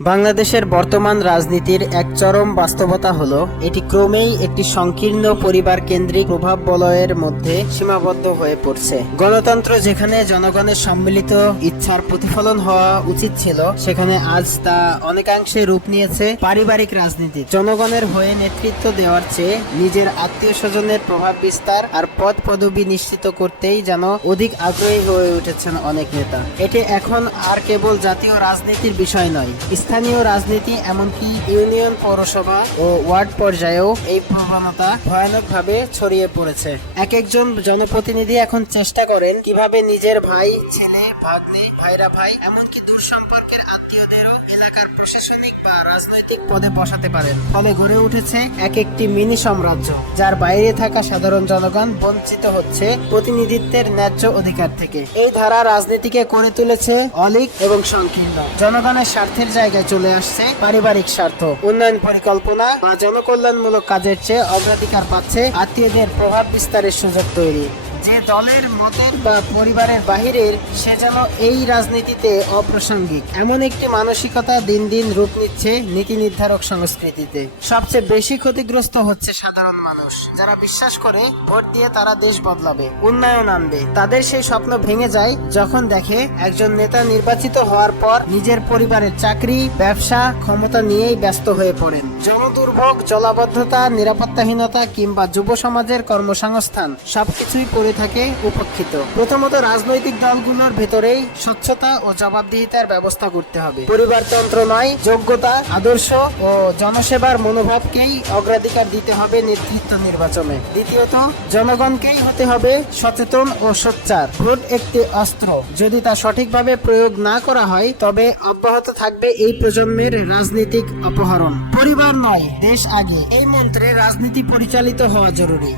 বাংলাদেশের বর্তমান রাজনীতির এক চরম বাস্তবতা হলো, এটি ক্রমেই একটি সংকীর্ণ পরিবার কেন্দ্রিক প্রভাব বলয়ের মধ্যে সীমাবদ্ধ হয়ে পড়ছে। গণতন্ত্র যেখানে জনগণের সম্মিলিত ইচ্ছার প্রতিফলন হওয়া উচিত ছিল, সেখানে আজ তা অনেকাংশে রূপ নিয়েছে পারিবারিক রাজনীতি। জনগণের হয়ে নেতৃত্ব দেওয়ার চেয়ে নিজের আত্মীয় স্বজনের প্রভাব বিস্তার আর পদ পদবি নিশ্চিত করতেই যেন অধিক আগ্রহী হয়ে উঠেছেন অনেক নেতা। এটি এখন আর কেবল জাতীয় রাজনীতির বিষয় নয় স্থানীয় রাজনীতি, এমনকি ইউনিয়ন পৌরসভা ও ওয়ার্ড পর্যায়েও এই প্রবণতা ভয়ানকভাবে ছড়িয়ে পড়েছে। এক একজন জনপ্রতিনিধি এখন চেষ্টা করেন কীভাবে নিজের ভাই, ছেলে, ভাগ্নে, ভাইরা ভাই, এমনকি দূর সম্পর্কের আত্মীয়দেরও এলাকার প্রশাসনিক বা রাজনৈতিক পদে বসাতে পারেন। ফলে গড়ে উঠেছে এক একটি মিনি সাম্রাজ্য, যার বাইরে থাকা সাধারণ জনগণ বঞ্চিত হচ্ছে প্রতিনিধিত্বের ন্যায্য অধিকার থেকে। এই ধারা রাজনীতিকে করে তুলেছে অলিক এবং সংকীর্ণ। জনগণের স্বার্থের জায়গায় চলে আসছে পারিবারিক স্বার্থ। উন্নয়ন পরিকল্পনা বা জনকল্যাণমূলক কাজের চেয়ে অগ্রাধিকার পাচ্ছে আত্মীয়দের প্রভাব বিস্তারের সুযোগ তৈরি। যে দলের মতের বা পরিবারের বাহিরের সে যেন এই রাজনীতিতে অপ্রাসঙ্গিক। এমন একটি মানসিকতা দিন দিন রূপ নিচ্ছে নীতি নির্ধারক সংস্কৃতিতে। সবচেয়ে বেশি ক্ষতিগ্রস্ত হচ্ছে সাধারণ মানুষ, যারা বিশ্বাস করে ভোট দিয়ে তারা দেশ বদলাবে, উন্নয়ন আনবে। তাদের সেই স্বপ্ন ভেঙে যায় যখন দেখে একজন নেতা নির্বাচিত হওয়ার পর নিজের পরিবারের চাকরি, ব্যবসা, ক্ষমতা নিয়েই ব্যস্ত হয়ে পড়েন। জনদুর্ভোগ জলাবদ্ধতা, নিরাপত্তাহীনতা কিংবা যুব সমাজের কর্মসংস্থান সবকিছুই পড়ে থাকে উপেক্ষিত। প্রথমত রাজনৈতিক দলগুলোর ভেতরেই স্বচ্ছতা ও জবাবদিহিতার ব্যবস্থা করতে হবে। পরিবারতন্ত্র নয় যোগ্যতা, আদর্শ ও জনসেবার মনোভাবকেই অগ্রাধিকার দিতে হবে নেতৃত্ব নির্বাচনে। দ্বিতীয়ত, জনগণকেই হতে হবে সচেতন ও সোচ্চার। ভোট একটি অস্ত্র। যদি তা সঠিকভাবে প্রয়োগ না করা হয়, তবে অব্যাহত থাকবে এই প্রজন্মের রাজনৈতিক অপহরণ। পরিবার নয়, দেশ আগে। এই মন্ত্রে রাজনীতি পরিচালিত হওয়া জরুরি।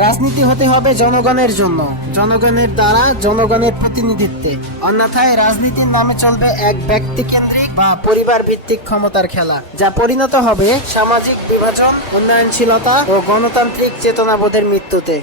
রাজনীতি হতে হবে জনগণের জন্য। জনগণের দ্বারা জনগণের প্রতিনিধিত্বে। অন্যথায় রাজনীতির নামে চলবে এক ব্যক্তি কেন্দ্রিক বা পরিবার ভিত্তিক ক্ষমতার খেলা, যা পরিণত হবে সামাজিক বিভাজন, উন্নয়নশীলতা ও গণতান্ত্রিক চেতনাবোধের মৃত্যুতে।